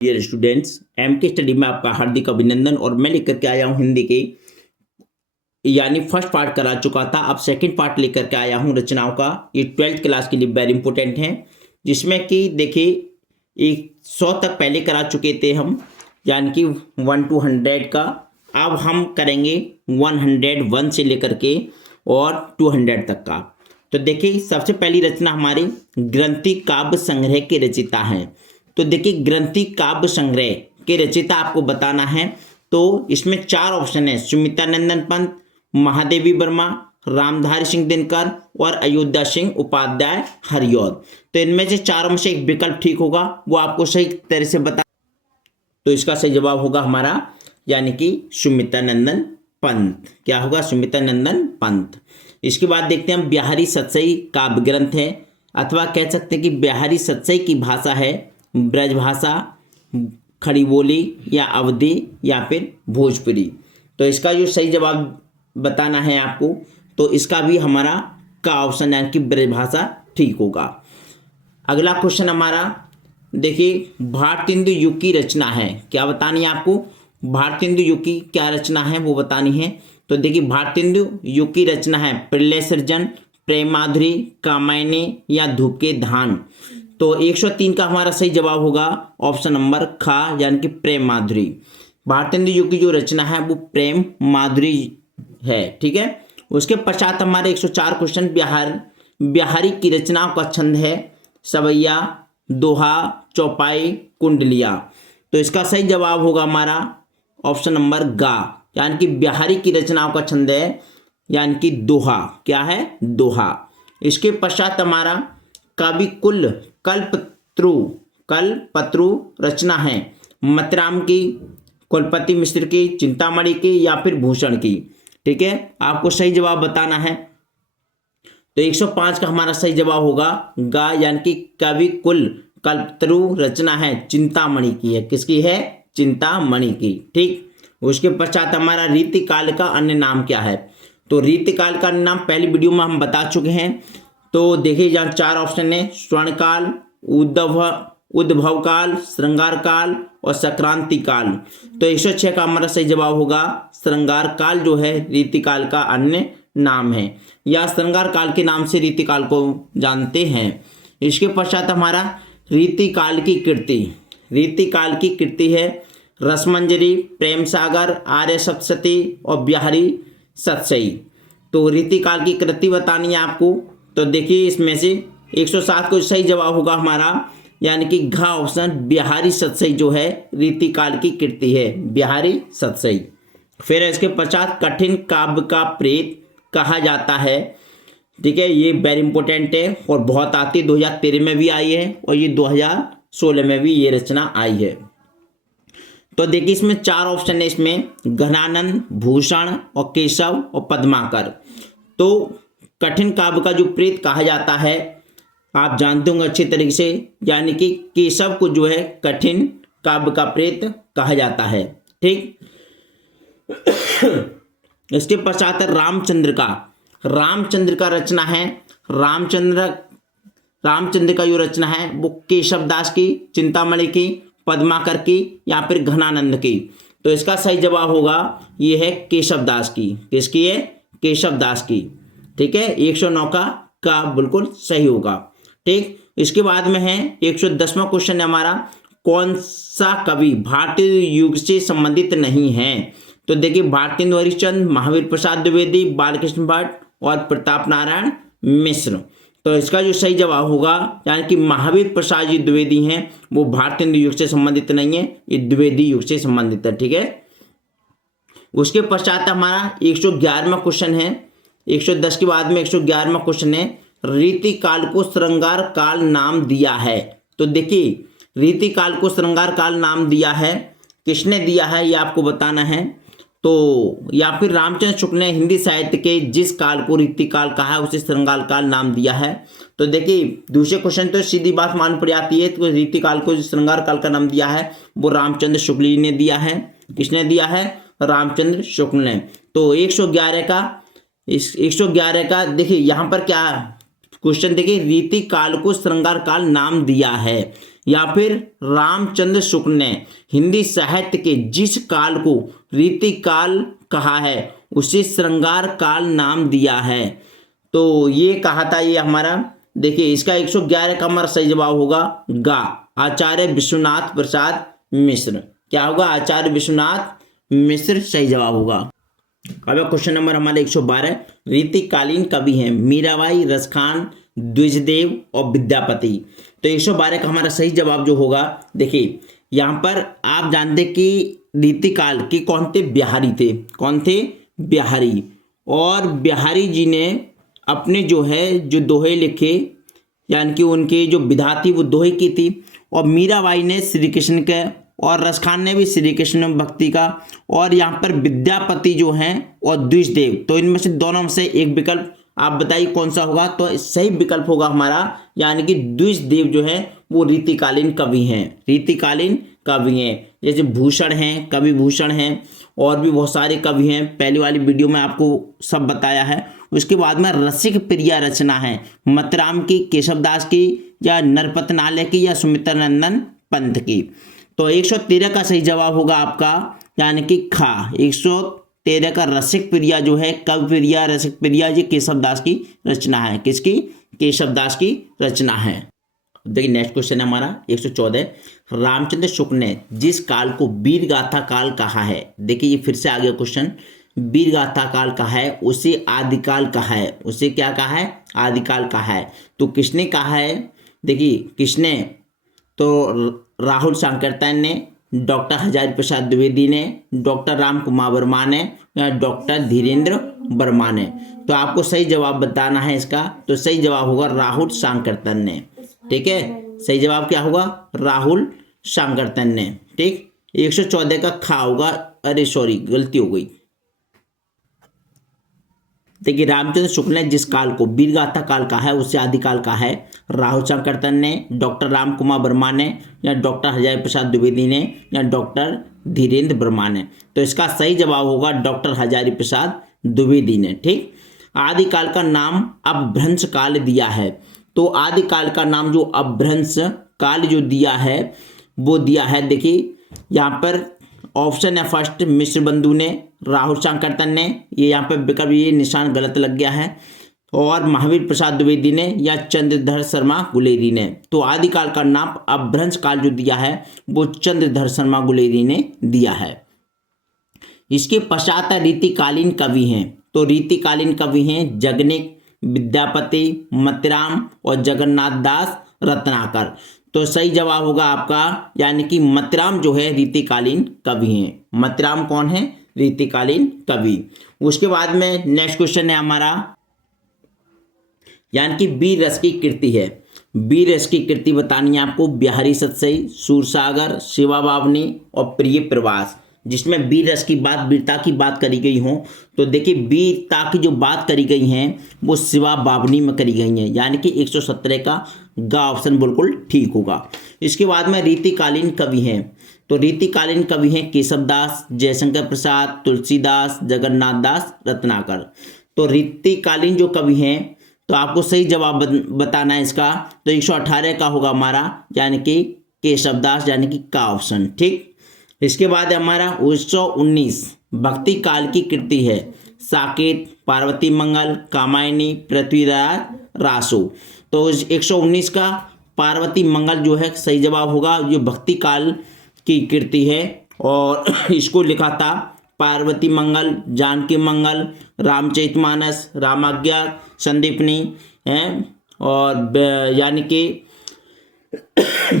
Dear students, M के study में आपका हार्दिक अभिनंदन। और मैं लेकर के आया हूँ हिंदी के यानी फर्स्ट पार्ट करा चुका था, अब सेकंड पार्ट लेकर के आया हूँ रचनाओं का। ये 12th क्लास के लिए वेरी इंपॉर्टेंट है, जिसमें कि देखिए 100 तक पहले करा चुके थे हम, यानी कि 1 to 100 का। अब हम करेंगे 101 से लेकर के और 200 तक का। तो देखिए सबसे पहली रचना हमारी ग्रंथि काव्य संग्रह के रचिता हैं। तो देखिए ग्रंथि काव्य संग्रह के रचिता आपको बताना है। तो इसमें 4 ऑप्शन है, सुमित्रानंदन पंत, महादेवी वर्मा, रामधारी सिंह दिनकर और अयोध्या सिंह उपाध्याय हरिऔध। तो इनमें से चारों में से एक विकल्प ठीक होगा, वो आपको सही तरह से बता। तो इसका सही जवाब होगा हमारा यानी कि सुमित्रानंदन पंत। क्या होगा? सुमित्रानंदन पंत। इसके बाद देखते हैं हम बिहारी सतसई काव्य ग्रंथ है, अथवा कह सकते हैं कि बिहारी सतसई की भाषा है ब्रजभाषा, खड़ी बोली या अवधी या फिर भोजपुरी। तो इसका जो सही जवाब बताना है आपको, तो इसका भी हमारा का ऑप्शन यानी कि ब्रजभाषा ठीक होगा। अगला क्वेश्चन हमारा देखिए भारतेंदु युग की रचना है। क्या बतानी है आपको? भारतेंदु युग की क्या रचना है वो बतानी है। तो देखिए भारतेंदु युग की रचना है प्रलय सृजन, प्रेम माधुरी, कामायनी या धूप के धान। तो 103 का हमारा सही जवाब होगा ऑप्शन नंबर खा, यानी कि प्रेम माधुरी। भारतेंदु युग की जो रचना है वो प्रेम माधुरी है, ठीक है। उसके पश्चात हमारे 104 क्वेश्चन बिहारी की रचनाओं का छंद है सवैया, दोहा, चौपाई, कुंडलिया। तो इसका सही जवाब होगा हमारा ऑप्शन नंबर गा, यानी कि बिहारी की रचनाओं का छंद है यानी कि दोहा। क्या है? दोहा। इसके पश्चात हमारा कवि कुल कल्पत्रु रचना है मतराम की, कुलपति मिश्र की, चिंतामणि की या फिर भूषण की। ठीक है, आपको सही जवाब बताना है। तो 105 का हमारा सही जवाब होगा गा, यानी कि कवि कुल कल्पत्रु रचना है चिंतामणि की है। किसकी है? चिंतामणि की। ठीक। उसके पश्चात हमारा रीतिकाल का अन्य नाम क्या है? तो रीतिकाल का अन्य नाम पहली वीडियो में हम बता चुके हैं। तो देखिए यहाँ 4 ऑप्शन है, स्वर्णकाल, उद्भव काल, श्रृंगार काल और संक्रांति काल। तो 106 का हमारा सही जवाब होगा श्रृंगार काल, जो है रीतिकाल का अन्य नाम है, या श्रृंगार काल के नाम से रीतिकाल को जानते हैं। इसके पश्चात हमारा रीतिकाल की कृति है रसमंजरी, प्रेम सागर, आर्य सप्तशती और बिहारी सतसई। तो रीतिकाल की कृति बतानी है आपको। तो देखिए इसमें से 107 को सही जवाब होगा हमारा यानी कि घ ऑप्शन, बिहारी सतसई जो है रीतिकाल की कृति है, बिहारी सतसई। फिर इसके पश्चात कठिन काव्य का प्रेत कहा जाता है। ठीक है, ये वेरी इंपॉर्टेंट है और बहुत आती है, 2013 में भी आई है और ये 2016 में भी ये रचना आई है। तो देखिए इसमें 4 ऑप्शन है, इसमें घनानंद, भूषण और केशव और पद्माकर। तो कठिन काव्य का जो प्रेत कहा जाता है आप जानते होंगे अच्छे तरीके से, यानी कि केशव को जो है कठिन काव्य का प्रेत कहा जाता है। ठीक। इसके पश्चात रामचंद्र का रचना है रामचंद्र का जो रचना है वो केशव दास की, चिंतामणि की, पद्माकर की या फिर घनानंद की। तो इसका सही जवाब होगा ये है केशव दास की। किसकी है? केशव दास की। ठीक है, 109 का बिल्कुल सही होगा। ठीक। इसके बाद में है 110वां क्वेश्चन है हमारा, कौन सा कवि भारतीय युग से संबंधित नहीं है? तो देखिए भारतेंदु हरिश्चंद्र, महावीर प्रसाद द्विवेदी, बालकृष्ण भट्ट और प्रताप नारायण मिश्र। तो इसका जो सही जवाब होगा यानी कि महावीर प्रसाद जी द्विवेदी हैं, वो भारतेंदु युग से संबंधित नहीं है, ये द्विवेदी युग से संबंधित है। ठीक है। उसके पश्चात हमारा 111वां क्वेश्चन है, 110 के बाद में 111वां क्वेश्चन है, रीतिकाल को श्रृंगार काल नाम दिया है। तो देखिए रीतिकाल को श्रृंगार काल नाम दिया है, किसने दिया है ये आपको बताना है। तो या फिर रामचंद्र शुक्ल ने हिंदी साहित्य के जिस काल को रीतिकाल कहा है उसे श्रृंगार काल नाम दिया है। तो देखिए दूसरे क्वेश्चन तो सीधी बात मालूम पड़ जाती है, तो रीतिकाल को श्रृंगार काल का नाम दिया है वो रामचंद्र शुक्ल जी ने दिया है। किसने दिया है? रामचंद्र शुक्ल ने। तो 111 का देखिए यहाँ पर क्या क्वेश्चन देखिए, रीति काल को श्रृंगार काल नाम दिया है, या फिर रामचंद्र शुक्ल ने हिंदी साहित्य के जिस काल को रीति काल कहा है उसे श्रृंगार काल नाम दिया है। तो ये कहा था, ये हमारा देखिए इसका 111 का हमारा सही जवाब होगा गा, आचार्य विश्वनाथ प्रसाद मिश्र। क्या होगा? आचार्य विश्वनाथ मिश्र सही जवाब होगा। अब क्वेश्चन नंबर हमारे 112, रीतिकालीन कवि हैं मीराबाई, रसखान, द्विजदेव और विद्यापति। तो 112 का हमारा सही जवाब जो होगा, देखिए यहाँ पर आप जानते कि रीतिकाल के कौन थे? बिहारी थे। कौन थे? बिहारी। और बिहारी जी ने अपने जो है जो दोहे लिखे, यानी कि उनके जो विधा थी वो दोहे की थी, और मीराबाई ने श्री कृष्ण के, और रसखान ने भी श्री कृष्ण भक्ति का, और यहाँ पर विद्यापति जो हैं और द्विजदेव। तो इनमें से दोनों में से एक विकल्प आप बताइए कौन सा होगा? तो सही विकल्प होगा हमारा, यानी कि द्विजदेव जो है वो रीतिकालीन कवि हैं। रीतिकालीन कवि हैं, जैसे भूषण हैं, कवि भूषण हैं, और भी बहुत सारे कवि हैं। पहली वाली वीडियो में आपको सब बताया है। उसके बाद में रसिक प्रिया रचना है मतराम की, केशवदास की, या नरपतनालय की, या सुमित्रानंदन पंत की। तो 113 का सही जवाब होगा आपका, यानी कि खा। 113 का रसिक प्रिया जो है, कवि प्रिया, रसिक प्रिया, ये केशवदास की रचना है। किसकी? केशवदास की रचना है। देखिए नेक्स्ट क्वेश्चन है हमारा 114, रामचंद्र शुक्ल ने जिस काल को वीर गाथा काल कहा है, देखिए ये फिर से आ गया क्वेश्चन, वीर गाथा काल कहा है उसे आदिकाल कहा है। उसे क्या कहा है? आदिकाल कहा है। तो किसने कहा है? देखिए किसने? तो राहुल सांकरतन ने, डॉक्टर हजारी प्रसाद द्विवेदी ने, डॉक्टर राम कुमार वर्मा ने, या डॉक्टर धीरेन्द्र वर्मा ने। तो आपको सही जवाब बताना है इसका। तो सही जवाब होगा राहुल सांकरतन ने। ठीक है, सही जवाब क्या होगा? राहुल सांकरतन ने। ठीक, 114 का खा होगा। अरे सॉरी, गलती हो गई। देखिए रामचंद्र शुक्ल ने जिस काल को वीरगाथा काल कहा है उसे आदिकाल कहा है। राहुल सांकरतन ने, डॉक्टर राम कुमार वर्मा ने, या डॉक्टर हजारी प्रसाद द्विवेदी ने, या डॉक्टर धीरेन्द्र वर्मा ने। तो इसका सही जवाब होगा डॉक्टर हजारी प्रसाद द्विवेदी ने। ठीक, आदिकाल का नाम अपभ्रंश काल दिया है। तो आदिकाल का नाम जो अपभ्रंश काल जो दिया है वो दिया है, देखिए यहाँ पर ऑप्शन है फर्स्ट मिश्र बंधु ने, राहुल सांकरतन ने, ये यहाँ पर विकल्प ये निशान गलत लग गया है, और महावीर प्रसाद द्विवेदी ने, या चंद्रधर शर्मा गुलेरी ने। तो आदिकाल का नाम अपभ्रंश काल जो दिया है वो चंद्रधर शर्मा गुलेरी ने दिया है। इसके पश्चात रीतिकालीन कवि हैं। तो रीतिकालीन कवि हैं जगनिक, विद्यापति, मतिराम और जगन्नाथ दास रत्नाकर। तो सही जवाब होगा आपका, यानी कि मतिराम जो है रीतिकालीन कवि हैं। मतिराम कौन है? रीतिकालीन कवि। उसके बाद में नेक्स्ट क्वेश्चन है हमारा, यानी कि वीर रस की कृति है। वीर रस की कृति बतानी है आपको बिहारी सतसई, सूरसागर, शिवा बावनी और प्रिय प्रवास, जिसमें वीर रस की बात, वीरता की बात करी गई हो। तो देखिए वीरता की जो बात करी गई हैं वो शिवा बावनी में करी गई हैं, यानी कि 117 का गा ऑप्शन बिल्कुल ठीक होगा। इसके बाद में रीतिकालीन कवि हैं। तो रीतिकालीन कवि हैं केशवदास, जयशंकर प्रसाद, तुलसीदास, जगन्नाथ दास रत्नाकर। तो रीतिकालीन जो कवि हैं, तो आपको सही जवाब बताना है इसका। तो 118 का होगा हमारा, यानी कि केशवदास, यानी कि का ऑप्शन। ठीक, इसके बाद हमारा 1919 भक्ति काल की कृति है। साकेत, पार्वती मंगल, कामायनी, पृथ्वीराज, रासो। तो 119 का पार्वती मंगल जो है सही जवाब होगा, जो भक्ति काल की कृति है, और इसको लिखा था पार्वती मंगल, जानकी मंगल, रामचरितमानस, रामाज्ञा, संदीपनी है, और यानी कि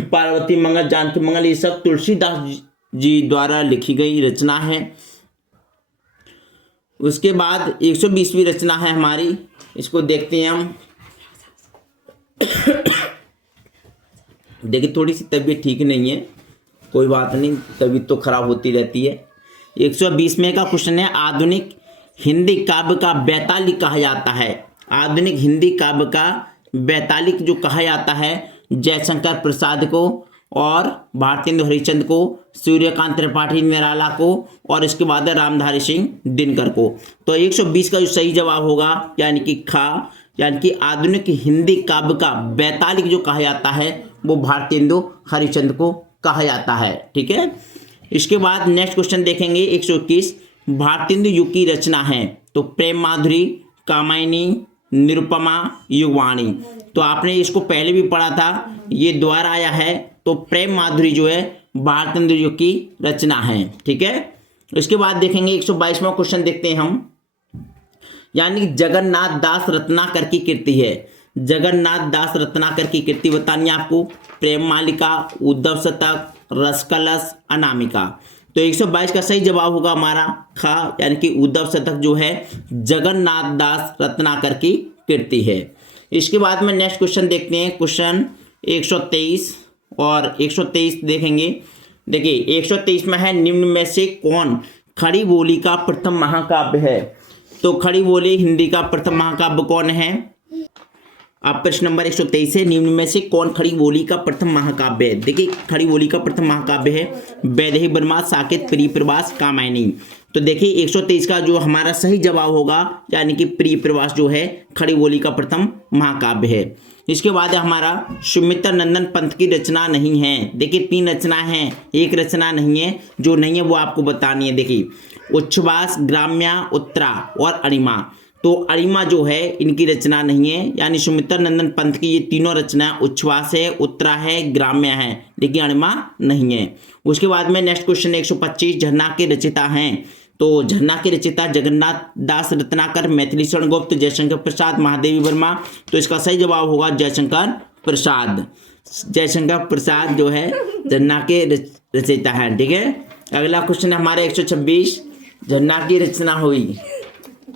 पार्वती मंगल, जानकी मंगल, ये सब तुलसीदास जी द्वारा लिखी गई रचना है। उसके बाद 120वीं रचना है हमारी, इसको देखते हैं हम। देखिए थोड़ी सी तबीयत ठीक नहीं है, कोई बात नहीं, तबीयत तो खराब होती रहती है। 120वें का क्वेश्चन है, आधुनिक हिंदी काव्य का वैतालिक कहा जाता है। आधुनिक हिंदी काव्य का वैतालिक जो कहा जाता है जयशंकर प्रसाद को, और भारतेंदु हरिश्चंद्र को, सूर्यकांत त्रिपाठी निराला को, और इसके बाद रामधारी सिंह दिनकर को। तो 120 का जो सही जवाब होगा, यानी कि खा, यानी कि आधुनिक हिंदी काव्य का वैतालिक जो कहा जाता है वो भारतेंदु हरिश्चंद्र को कहा जाता है। ठीक है, इसके बाद नेक्स्ट क्वेश्चन देखेंगे 121। भारतेंदु युग की रचना है तो प्रेम माधुरी, कामायनी, निरुपमा, युगवाणी। तो आपने इसको पहले भी पढ़ा था, ये दोबारा आया है। तो प्रेम माधुरी जो है भारतेंदु युग की रचना है। ठीक है, इसके बाद देखेंगे 122वां क्वेश्चन देखते हैं हम, यानी जगन्नाथ दास रत्नाकर की कृति है। जगन्नाथ दास रत्नाकर की कृति बतानी आपको, प्रेम मालिका, उद्धव शतक, रसकलश, अनामिका। तो 122 का सही जवाब होगा हमारा खा, यानी कि उद्धव शतक जो है जगन्नाथ दास रत्नाकर की कृति है। इसके बाद में नेक्स्ट क्वेश्चन देखते हैं, क्वेश्चन 123 और 123 देखेंगे। देखिए 123 में है, निम्न में से कौन खड़ी बोली का प्रथम महाकाव्य है। तो खड़ी बोली हिंदी का प्रथम महाकाव्य कौन है। अब प्रश्न नंबर 123 है, निम्न में से कौन खड़ी बोली का प्रथम महाकाव्य है। देखिए खड़ी बोली का प्रथम महाकाव्य है वैदेही वर्मा, साकेत, प्रिय प्रवास, कामायनी। तो देखिए 123 का जो हमारा सही जवाब होगा, यानी कि प्रिय प्रवास जो है खड़ी बोली का प्रथम महाकाव्य है। इसके बाद हमारा सुमित्रा नंदन पंत की रचना नहीं है। देखिए 3 रचना है, एक रचना नहीं है, जो नहीं है वो आपको बतानी है। देखिए उच्छ्वास, ग्राम्या, उत्तरा और अरिमा। तो अरिमा जो है इनकी रचना नहीं है, यानी सुमित्रा नंदन पंत की ये तीनों रचना उच्छ्वास है, उत्तरा है, ग्राम्य है, लेकिन अरिमा नहीं है। उसके बाद में नेक्स्ट क्वेश्चन 125, झरना के रचिता हैं। तो झरना के रचिता जगन्नाथ दास रत्नाकर, मैथिली शरण गुप्त, जयशंकर प्रसाद, महादेवी वर्मा। तो इसका सही जवाब होगा जयशंकर प्रसाद। जयशंकर प्रसाद जो है झरना के रचयिता हैं। ठीक है, अगला क्वेश्चन है हमारे 126, झरना की रचना हुई,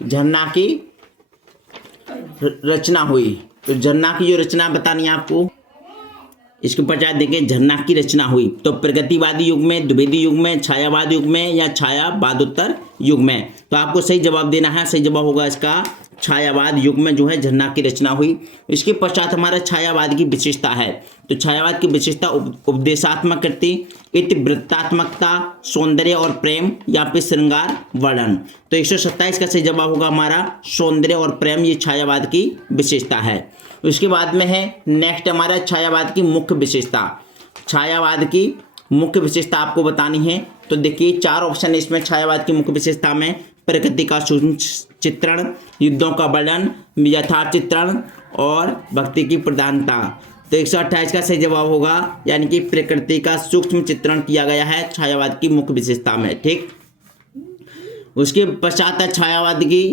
झरना की रचना हुई। तो झरना की जो रचना बतानी है आपको, इसके पश्चात देखिए झरना की रचना हुई तो प्रगतिवादी युग में, द्विवेदी युग में, छायावाद युग में या छायावादोत्तर युग में। तो आपको सही जवाब देना है, सही जवाब होगा इसका छायावाद युग में जो है झरना की रचना हुई। इसके पश्चात हमारा छायावाद की विशेषता है। तो छायावाद की विशेषता उपदेशात्मक कृति, इतिवृत्तात्मकता, सौंदर्य और प्रेम या फिर श्रृंगार वर्णन। तो 127 का सही जवाब होगा हमारा सौंदर्य और प्रेम, ये छायावाद की विशेषता है। उसके बाद में है नेक्स्ट हमारा छायावाद की मुख्य विशेषता। छायावाद की मुख्य विशेषता आपको बतानी है। तो देखिए 4 ऑप्शन है इसमें छायावाद की मुख्य विशेषता में, प्रकृति का सूक्ष्म चित्रण, युद्धों का वर्णन, यथार्थ चित्रण और भक्ति की प्रधानता। तो 128 का सही जवाब होगा, यानी कि प्रकृति का सूक्ष्म चित्रण किया गया है छायावाद की मुख्य विशेषता में। ठीक, उसके पश्चात छायावाद की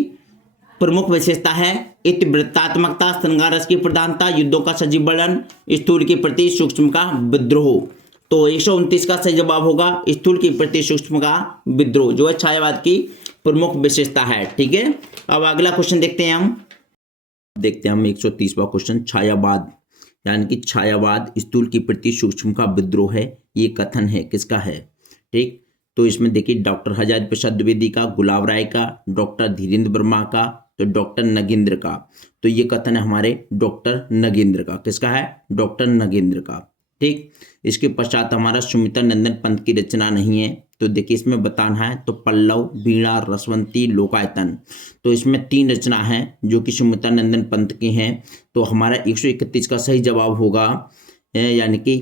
प्रमुख विशेषता है इतिवृत्तात्मकता, श्रृंगार रस की प्रधानता, युद्धों का सजीव वर्णन, स्थूल के प्रति सूक्ष्म का विद्रोह। तो 129 का सही जवाब होगा स्थूल के प्रति सूक्ष्म का विद्रोह, जो है छायावाद की प्रमुख विशेषता है। ठीक है, अब अगला क्वेश्चन देखते हैं हम 130वां क्वेश्चन, छायावाद यानी कि छायावाद स्थूल के प्रति सूक्ष्म का विद्रोह है, ये कथन है किसका है। ठीक, तो इसमें देखिए डॉक्टर हजारी प्रसाद द्विवेदी का, गुलाब राय का, डॉक्टर धीरेन्द्र वर्मा का, तो डॉक्टर नगेंद्र का। तो ये कथन है हमारे डॉक्टर नगेंद्र का, किसका है, डॉक्टर नगेंद्र का। ठीक, इसके पश्चात हमारा सुमित्रा नंदन पंत की रचना नहीं है। तो देखिए इसमें बताना है, तो पल्लव, वीणा, रसवंती, लोकायतन। तो इसमें 3 रचना है जो कि सुमित्रा नंदन पंत की हैं। तो हमारा 131 का सही जवाब होगा, यानी कि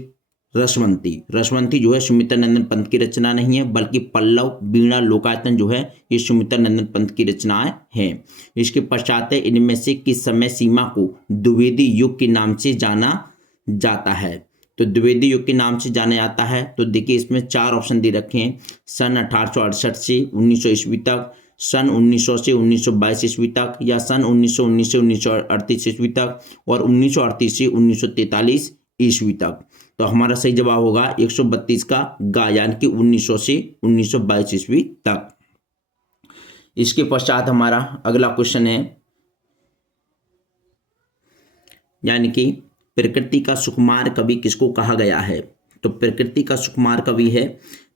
रसवंती। रसवंती जो है सुमित्रा नंदन पंत की रचना नहीं है, बल्कि पल्लव, वीणा, लोकायतन जो है ये सुमित्रा नंदन पंत की रचनाएं हैं। इसके पश्चात है, इनमें से किस समय सीमा को द्विवेदी युग के नाम से जाना जाता है। तो द्विवेदी युग के नाम से जाना जाता है। तो देखिए इसमें 4 ऑप्शन दे रखे हैं, सन 1868 से 1900 ईस्वी तक, सन 1900 से 1922 ईस्वी तक, या सन 1919 से 1938 ईस्वी तक, और 1938 से 1943 ईस्वी तक। तो हमारा सही जवाब होगा 132 का गा, यानी कि 1900 से 1922 ईस्वी तक। इसके पश्चात हमारा अगला क्वेश्चन है, यानी कि प्रकृति का सुकुमार कवि किसको कहा गया है। तो प्रकृति का सुकुमार कवि है,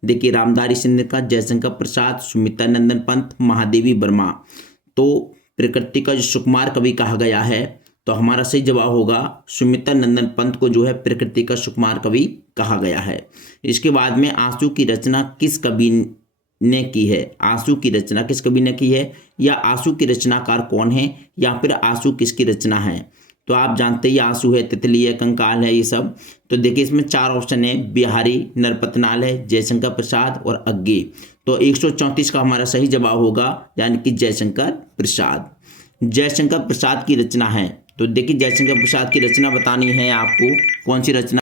देखिए रामधारी सिंह का, जयशंकर प्रसाद, सुमित्रा नंदन पंत, महादेवी वर्मा। तो प्रकृति का जो सुकुमार कवि कहा गया है, तो हमारा सही जवाब होगा सुमित्रा नंदन पंत को जो है प्रकृति का सुकुमार कवि कहा गया है। इसके बाद में आंसू की रचना किस कवि ने की है? आंसू की रचना किस कवि ने की है, या आंसू की रचनाकार कौन है, या फिर आंसू किसकी रचना है? तो आप जानते ही आंसू है, तितली है, कंकाल है, ये सब। तो देखिए इसमें 4 ऑप्शन है, बिहारी, नरपतनाल है, जयशंकर प्रसाद और अग्गे। तो 134 का हमारा सही जवाब होगा, यानी कि जयशंकर प्रसाद। जयशंकर प्रसाद की रचना है। तो देखिए जयशंकर प्रसाद की रचना बतानी है आपको, कौन सी रचना।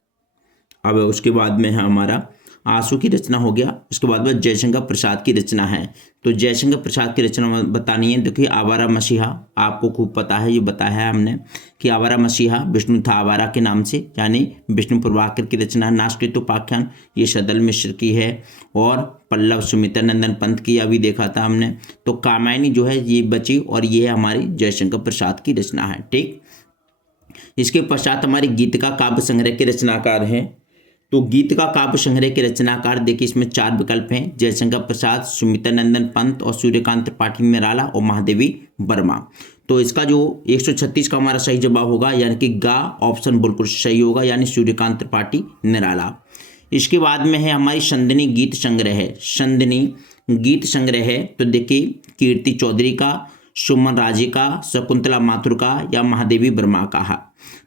अब उसके बाद में है हमारा आंसू की रचना हो गया, उसके बाद में जयशंकर प्रसाद की रचना है। तो जयशंकर प्रसाद की रचना बतानी है। देखिए आवारा मसीहा, आपको खूब पता है, ये बताया है हमने कि आवारा मसीहा विष्णु था आवारा के नाम से, यानी विष्णु प्रभाकर की रचना। नास्कृतोपाख्यान ये सदल मिश्र की है, और पल्लव सुमित्रा नंदन पंत की अभी देखा था हमने। तो कामायनी जो है ये बची, और ये हमारी जयशंकर प्रसाद की रचना है। ठीक, इसके पश्चात हमारी गीत का काव्य संग्रह के रचनाकार हैं। तो गीत का काव्य संग्रह के रचनाकार देखिए इसमें 4 विकल्प हैं, जयशंकर प्रसाद, सुमित्रा नंदन पंत और सूर्यकांत त्रिपाठी निराला और महादेवी वर्मा। तो इसका जो 136 का हमारा सही जवाब होगा, यानी कि गा ऑप्शन बिल्कुल सही होगा, यानी सूर्यकांत त्रिपाठी निराला। इसके बाद में है हमारी संदनी गीत संग्रह है। संदनी गीत संग्रह है, तो देखिए कीर्ति चौधरी का, सुमन राजे का, शकुंतला माथुर का, या महादेवी वर्मा का।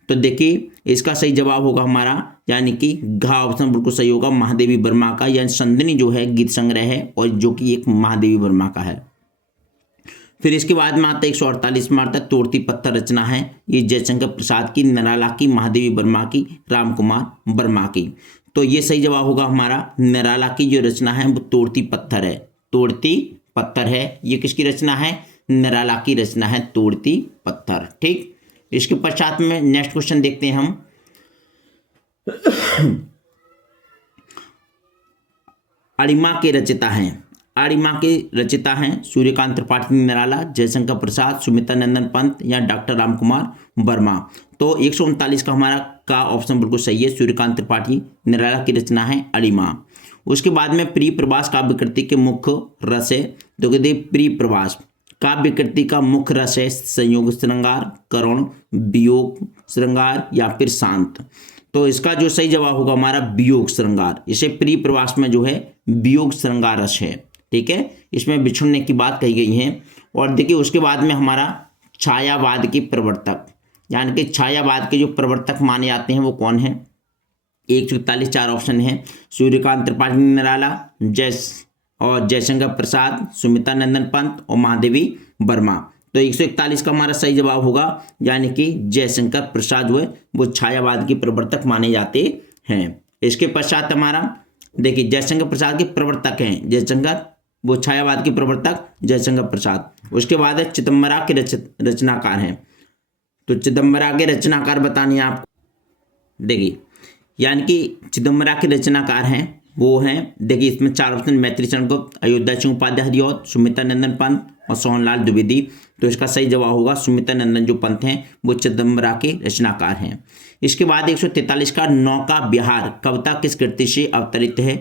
तो देखिए इसका सही जवाब होगा हमारा, यानी कि घा ऑप्शन बिल्कुल सही होगा, महादेवी वर्मा का। यानी संदनी जो है गीत संग्रह है, और जो कि एक महादेवी वर्मा का है। फिर इसके बाद में आता है 148 में आता है तोड़ती पत्थर रचना है। ये जयशंकर प्रसाद की, निराला की, महादेवी वर्मा की, राम कुमार वर्मा की। तो ये सही जवाब होगा हमारा, निराला की जो रचना है वो तोड़ती पत्थर है। तोड़ती पत्थर है, ये किसकी रचना है? निराला की रचना है, तोड़ती पत्थर। ठीक, इसके पश्चात में नेक्स्ट क्वेश्चन देखते हैं हम। अरिमा के रचयिता हैं। अरिमा के रचयिता हैं सूर्यकांत त्रिपाठी निराला, जयशंकर प्रसाद, सुमित्रा नंदन पंत, या डॉक्टर राम कुमार वर्मा। तो 139 का हमारा का ऑप्शन बिल्कुल सही है, सूर्यकांत त्रिपाठी निराला की रचना है अरिमा। उसके बाद में प्रिय प्रवास काव्य कृति के मुख्य रस है। तो कहते हैं प्रिय प्रवास काव्य कृति का मुख्य रस है संयोग श्रृंगार, करुण, वियोग श्रृंगार, या फिर शांत। तो इसका जो सही जवाब होगा हमारा वियोग श्रृंगार। इसे प्रिय प्रवास में जो है वियोग श्रृंगार रस है। ठीक है, इसमें बिछुड़ने की बात कही गई है। और देखिए उसके बाद में हमारा छायावाद के प्रवर्तक, यानी कि छायावाद के जो प्रवर्तक माने जाते हैं वो कौन है? 141 4 ऑप्शन है, सूर्यकांत त्रिपाठी निराला, जयशंकर प्रसाद, सुमित्रा नंदन पंत और महादेवी वर्मा। तो 141 का हमारा सही जवाब होगा, यानी कि जयशंकर प्रसाद जो है वो छायावाद के प्रवर्तक माने जाते हैं। इसके पश्चात हमारा देखिए जयशंकर प्रसाद के प्रवर्तक हैं जयशंकर, वो छायावाद के प्रवर्तक जयशंकर प्रसाद। उसके बाद है चिदम्बरा के रचनाकार हैं। तो चिदम्बरा के रचनाकार बतानी है आपको। देखिए यानी कि चिदम्बरा के रचनाकार हैं वो हैं, देखिए इसमें 4 ऑप्शन, मैत्री शरण गुप्त, अयोध्या सिंह उपाध्याय हरिऔध, सुमित्रा नंदन पंत और सोहनलाल द्विवेदी। तो इसका सही जवाब होगा सुमित्रा नंदन जो पंत हैं वो चिदम्बरा के रचनाकार हैं। इसके बाद 143 का नौका विहार कविता किस कृति से अवतरित है?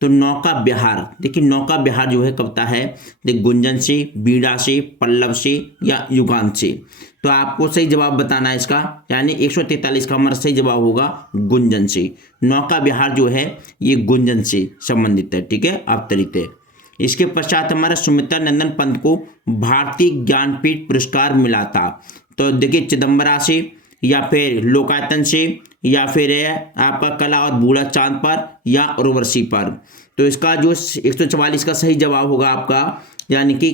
तो नौका विहार, देखिए नौका विहार जो है कविता है गुंजन से, बीड़ा से, पल्लव से, या युगांत से। तो आपको सही जवाब बताना है इसका, यानी 143 का हमारा सही जवाब होगा गुंजन से। नौका विहार जो है ये गुंजन से संबंधित है। ठीक है, अवतरित है। इसके पश्चात हमारा सुमित्रा नंदन पंत को भारतीय ज्ञानपीठ पुरस्कार मिला था। तो देखिए चिदम्बरा से, या फिर लोकायतन से, या फिर आपका कला और बूढ़ा चांद पर, या उर्वशी पर। तो इसका जो 144 का सही जवाब होगा आपका, यानी कि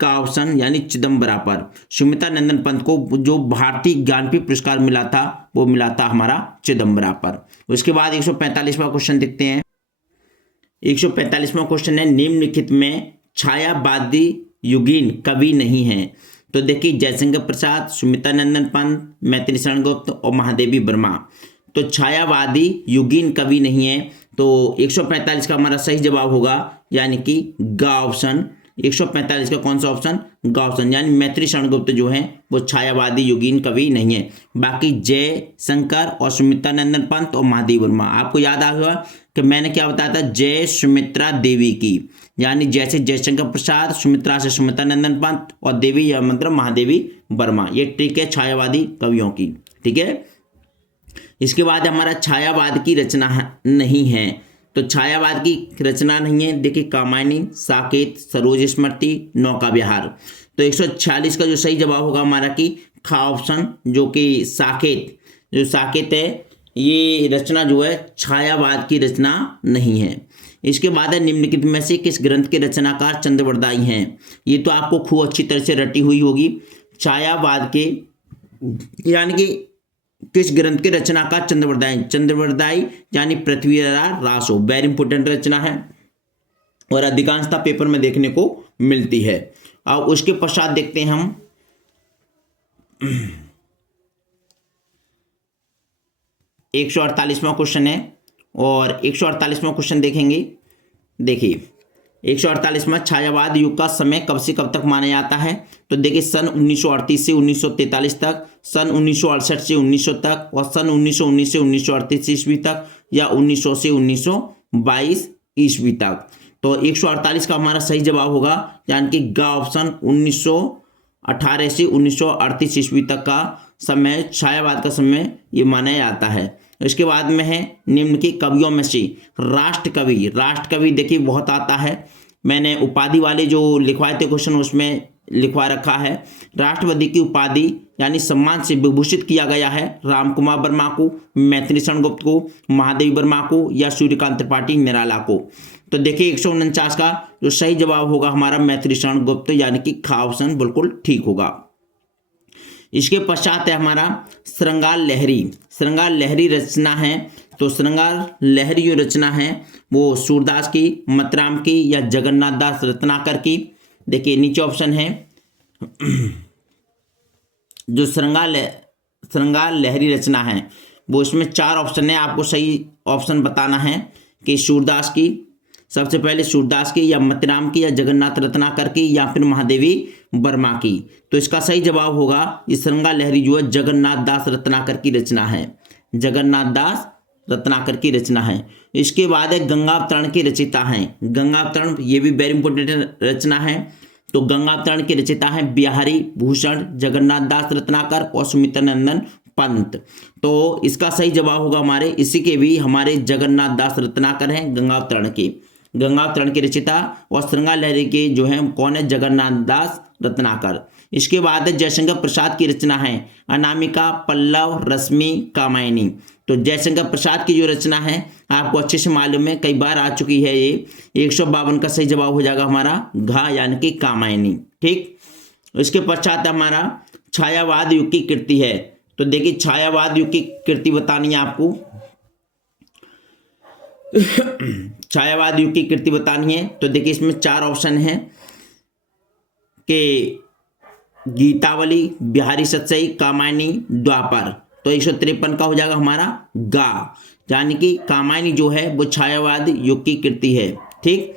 का ऑप्शन, यानी चिदम्बरा पर। सुमित्रा नंदन पंत को जो भारतीय ज्ञानपीठ पुरस्कार मिला था वो मिला था हमारा चिदम्बरा पर। उसके बाद 145वां क्वेश्चन देखते हैं। 145वां क्वेश्चन है निम्नलिखित में छायावादी युगीन कवि नहीं है। तो देखिए जयशंकर प्रसाद, सुमित्रा नंदन पंत, मैत्री शरण गुप्त और महादेवी वर्मा। तो छायावादी युगीन कवि नहीं है। तो 145 का हमारा सही जवाब होगा, यानी कि गा ऑप्शन। 145 का कौन सा ऑप्शन? गा ऑप्शन, यानी मैत्री शरण गुप्त जो है वो छायावादी युगीन कवि नहीं है। बाकी जयशंकर और सुमित्रा नंदन पंत और महादेवी वर्मा। आपको याद आ गया कि मैंने क्या बताया था? जय सुमित्रा देवी की, यानी जैसे जयशंकर प्रसाद, सुमित्रा से सुमित्रा नंदन पंत और देवी या मतलब महादेवी वर्मा। ये ट्रिक है छायावादी कवियों की। ठीक है, इसके बाद हमारा छायावाद की रचना नहीं है। तो छायावाद की रचना नहीं है। देखिए कामायनी, साकेत, सरोज स्मृति, नौका विहार। तो 146 का जो सही जवाब होगा हमारा कि खा ऑप्शन, जो कि साकेत, जो साकेत है ये रचना जो है छायावाद की रचना नहीं है। इसके बाद है निम्नलिखित में से किस ग्रंथ के रचनाकार चंद्रवरदाई हैं। ये तो आपको खूब अच्छी तरह से रटी हुई होगी। छायावाद के यानी कि किस ग्रंथ के रचनाकार चंद्रवरदाई, चंद्रवरदाई यानी पृथ्वीराज रासो, वेरी इंपोर्टेंट रचना है और अधिकांशतः पेपर में देखने को मिलती है। अब उसके पश्चात देखते हैं हम 148वां क्वेश्चन है और 148वां क्वेश्चन देखेंगे। देखिए 148वां छायावाद युग का समय कब से कब तक माना जाता है। तो देखिए सन 1938 से 1943 तक, सन 1968 से 1900 तक और सन 1919 से 1938 ईस्वी तक या 1900 से 1922 ईस्वी तक। तो 148 का हमारा सही जवाब होगा यानी कि ग ऑप्शन 1918 से 1938 ईस्वी तक का समय छायावाद का समय ये माना जाता है। इसके बाद में है निम्न के कवियों में से राष्ट्रकवि। राष्ट्रकवि देखिए बहुत आता है, मैंने उपाधि वाले जो लिखवाए थे क्वेश्चन उसमें लिखवा रखा है। राष्ट्रपति की उपाधि यानी सम्मान से विभूषित किया गया है राम कुमार वर्मा को, मैथिली शरण गुप्त को, महादेवी वर्मा को या सूर्यकांत त्रिपाठी निराला को। तो देखिए 149 का जो सही जवाब होगा हमारा मैथिली शरण गुप्त यानी कि खा ऑप्शन बिल्कुल ठीक होगा। इसके पश्चात है हमारा श्रृंगार लहरी। श्रृंगार लहरी रचना है, तो श्रृंगार लहरी जो रचना है वो सूरदास की, मतराम की या जगन्नाथ दास रत्नाकर की। देखिए नीचे ऑप्शन है जो श्रृंगार लहरी रचना है वो इसमें 4 ऑप्शन है, आपको सही ऑप्शन बताना है कि सूरदास की, सबसे पहले सूरदास की या मतराम की या जगन्नाथ रत्नाकर की या फिर महादेवी वर्मा की। तो इसका सही जवाब होगा ये श्रृंगार लहरी जो है जगन्नाथ दास रत्नाकर की रचना है, जगन्नाथ दास रत्नाकर की रचना है। इसके बाद है गंगावतरण की रचिता हैं। गंगावतरण ये भी वेरी इंपॉर्टेंट रचना है। तो गंगावतरण की रचिता है बिहारी भूषण, जगन्नाथ दास रत्नाकर और सुमित्रानंदन पंत। तो इसका सही जवाब होगा हमारे इसी के भी हमारे जगन्नाथ दास रत्नाकर हैं गंगावतरण के, गंगावतरण की रचिता। और श्रृंगार लहरी के जो है कौन है, जगन्नाथ दास रत्नाकर। इसके बाद जयशंकर प्रसाद की रचना है अनामिका, पल्लव, रश्मि, कामायनी। तो जयशंकर प्रसाद की जो रचना है आपको अच्छे से मालूम है, कई बार आ चुकी है ये। 152 का सही जवाब हो जाएगा हमारा घा यानी कि कामायनी। ठीक, इसके पश्चात हमारा छायावाद युग की कृति है। तो देखिए छायावाद युग की कृति बतानी है आपको छायावाद युग की कृति बतानी है। तो देखिए इसमें 4 ऑप्शन हैं कि गीतावली, बिहारी सतसई, कामायनी, द्वापर। तो 153 का हो जाएगा हमारा गा, यानी कि कामायनी जो है वो छायावाद युग की कृति है। ठीक,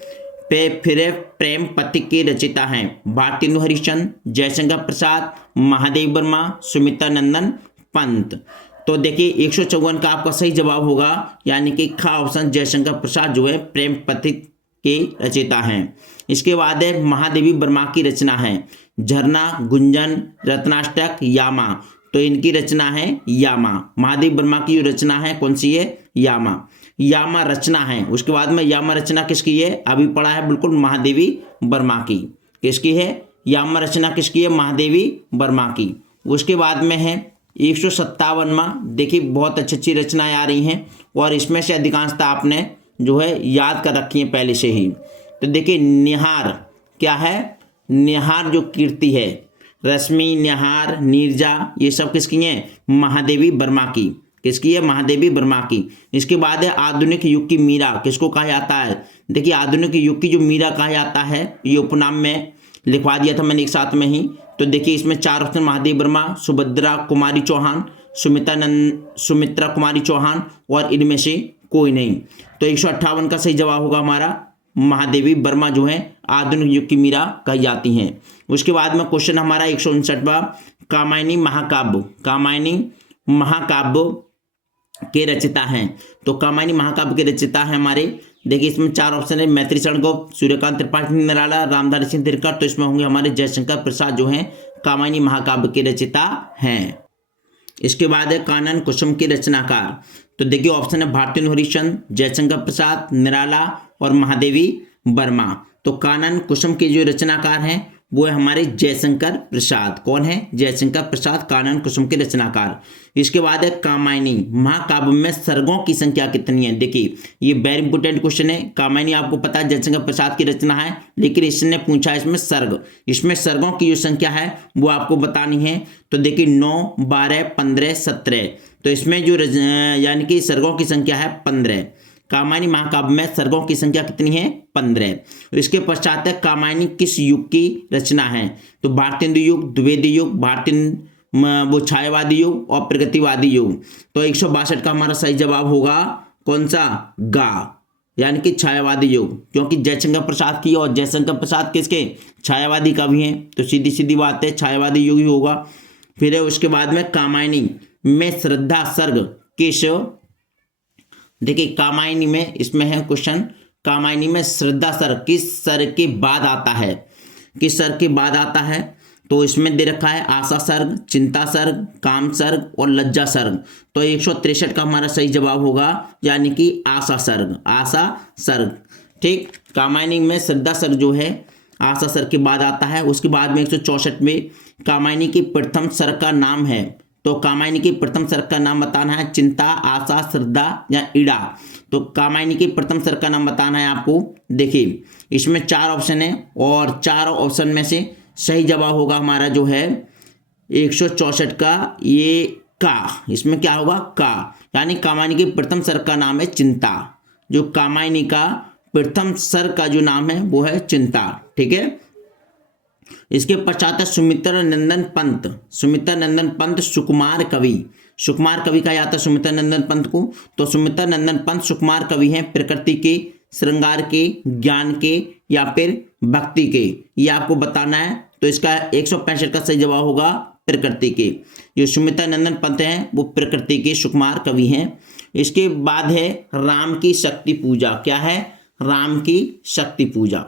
फिर प्रेम पथिक की रचिता हैं भारतेंदु हरिश्चंद्र, जयशंकर प्रसाद, महादेवी वर्मा, सुमित्रानंदन पंत। तो देखिए 154 का आपका सही जवाब होगा यानी कि खा ऑप्शन जयशंकर प्रसाद जो है प्रेम पथिक के रचयिता हैं। इसके बाद है महादेवी वर्मा की रचना है झरना, गुंजन, रत्नाष्टक, यामा। तो इनकी रचना है यामा। महादेवी वर्मा की जो रचना है कौन सी है, यामा, यामा रचना है। उसके बाद में यामा रचना किसकी है, अभी पढ़ा है बिल्कुल, महादेवी वर्मा की। किसकी है यामा रचना, किसकी है, महादेवी वर्मा की। उसके बाद में है 157वां। देखिए बहुत अच्छी अच्छी रचनाएं आ रही हैं और इसमें से अधिकांशतः आपने जो है याद कर रखी है पहले से ही। तो देखिए निहार क्या है, निहार जो कीर्ति है, रश्मि, निहार, नीरजा, ये सब किसकी हैं, महादेवी वर्मा की। किसकी है, महादेवी वर्मा की। इसके बाद है आधुनिक युग की मीरा, किसको कहा जाता है। देखिए आधुनिक युग की जो मीरा कहा जाता है ये उपनाम में लिखवा दिया था मैंने एक साथ में ही। तो देखिए इसमें 4 ऑप्शन महादेवी वर्मा, सुभद्रा कुमारी चौहान, सुमित्रा कुमारी चौहान और इनमें से कोई नहीं। तो 158 का सही जवाब होगा हमारा महादेवी वर्मा जो है आधुनिक युग की मीरा कही जाती हैं। उसके बाद में क्वेश्चन हमारा 159वां कामायनी महाकाव्य। कामायनी महाकाव्य के रचयिता हैं। तो कामायनी महाकाव्य के रचयिता हैं हमारे, देखिए इसमें 4 ऑप्शन है मैथिली शरण गुप्त, सूर्यकांत त्रिपाठी निराला, रामधारी सिंह दिनकर। तो इसमें होंगे हमारे जयशंकर प्रसाद जो हैं कामायनी महाकाव्य के रचयिता हैं। इसके बाद है कानन कुसुम के रचनाकार। तो देखिए ऑप्शन है भारतेंदु हरिश्चंद्र, जयशंकर प्रसाद, निराला और महादेवी वर्मा। तो कानन कुसुम के जो रचनाकार हैं वो है हमारे जयशंकर प्रसाद। कौन है? जयशंकर प्रसाद कानन कुसुम के रचनाकार। इसके बाद है कामायनी। महाकाव्य में सर्गों की संख्या कितनी है? देखिए ये वेरी इंपोर्टेंट क्वेश्चन है। कामायनी आपको पता है जयशंकर प्रसाद की रचना है, लेकिन इसने पूछा इसमें सर्ग, इसमें सर्गों की जो संख्या है वो आपको बतानी है। तो देखिए 9, 12, 15, 17। तो इसमें जो यानी कि सर्गों की संख्या है 15। कामायनी महाकाव्य में सर्गों की संख्या कितनी है? 15। इसके पश्चात है कामायनी किस युग की रचना है? तो भारतेंदु युग, द्विवेदी युग, वो छायावादी युग और प्रगतिवादी युग। तो 162 का हमारा सही जवाब होगा कौन सा? गा, यानी कि छायावादी युग, क्योंकि जयशंकर प्रसाद की और जयशंकर प्रसाद किसके? छायावादी कवि हैं, तो सीधी सीधी बात है छायावादी युग ही होगा। फिर है उसके बाद में कामायनी में श्रद्धा सर्ग किस, देखिए कामायनी में इसमें है क्वेश्चन, कामायनी में श्रद्धा सर्ग किस सर्ग के बाद आता है? किस सर्ग के बाद आता है? तो इसमें दे रखा है आशा सर्ग, चिंता सर्ग, काम सर्ग और लज्जा सर्ग। तो 163 का हमारा सही जवाब होगा, यानी कि आशा सर्ग, आशा सर्ग। ठीक, कामायनी में श्रद्धा सर्ग जो है आशा सर्ग के बाद आता है। उसके बाद में 164 में कामायनी की प्रथम सर्ग का नाम है। तो कामायनी की प्रथम सर्ग का नाम बताना है, चिंता, आशा, श्रद्धा या ईड़ा। तो कामायनी के प्रथम सर्ग का नाम बताना है आपको। देखिए इसमें 4 ऑप्शन है और 4 ऑप्शन में से सही जवाब होगा हमारा जो है 164 का ये का, इसमें क्या होगा? का, यानी कामायनी के प्रथम सर्ग का नाम है चिंता। जो कामायनी का प्रथम सर्ग का जो नाम है वो है चिंता। ठीक है, इसके पश्चात है सुमित्रा नंदन पंत। सुमित्रा नंदन पंत सुकुमार कवि, सुकुमार कवि कहा जाता है सुमित्रा नंदन पंत को। तो सुमित्रा नंदन पंत सुकुमार कवि हैं, प्रकृति के, श्रृंगार के, ज्ञान के या फिर भक्ति के, ये आपको बताना है। तो इसका 165 का सही जवाब होगा प्रकृति के। जो सुमित्रा नंदन पंत हैं वो प्रकृति के सुकुमार कवि हैं। इसके बाद है राम की शक्ति पूजा। क्या है? राम की शक्ति पूजा।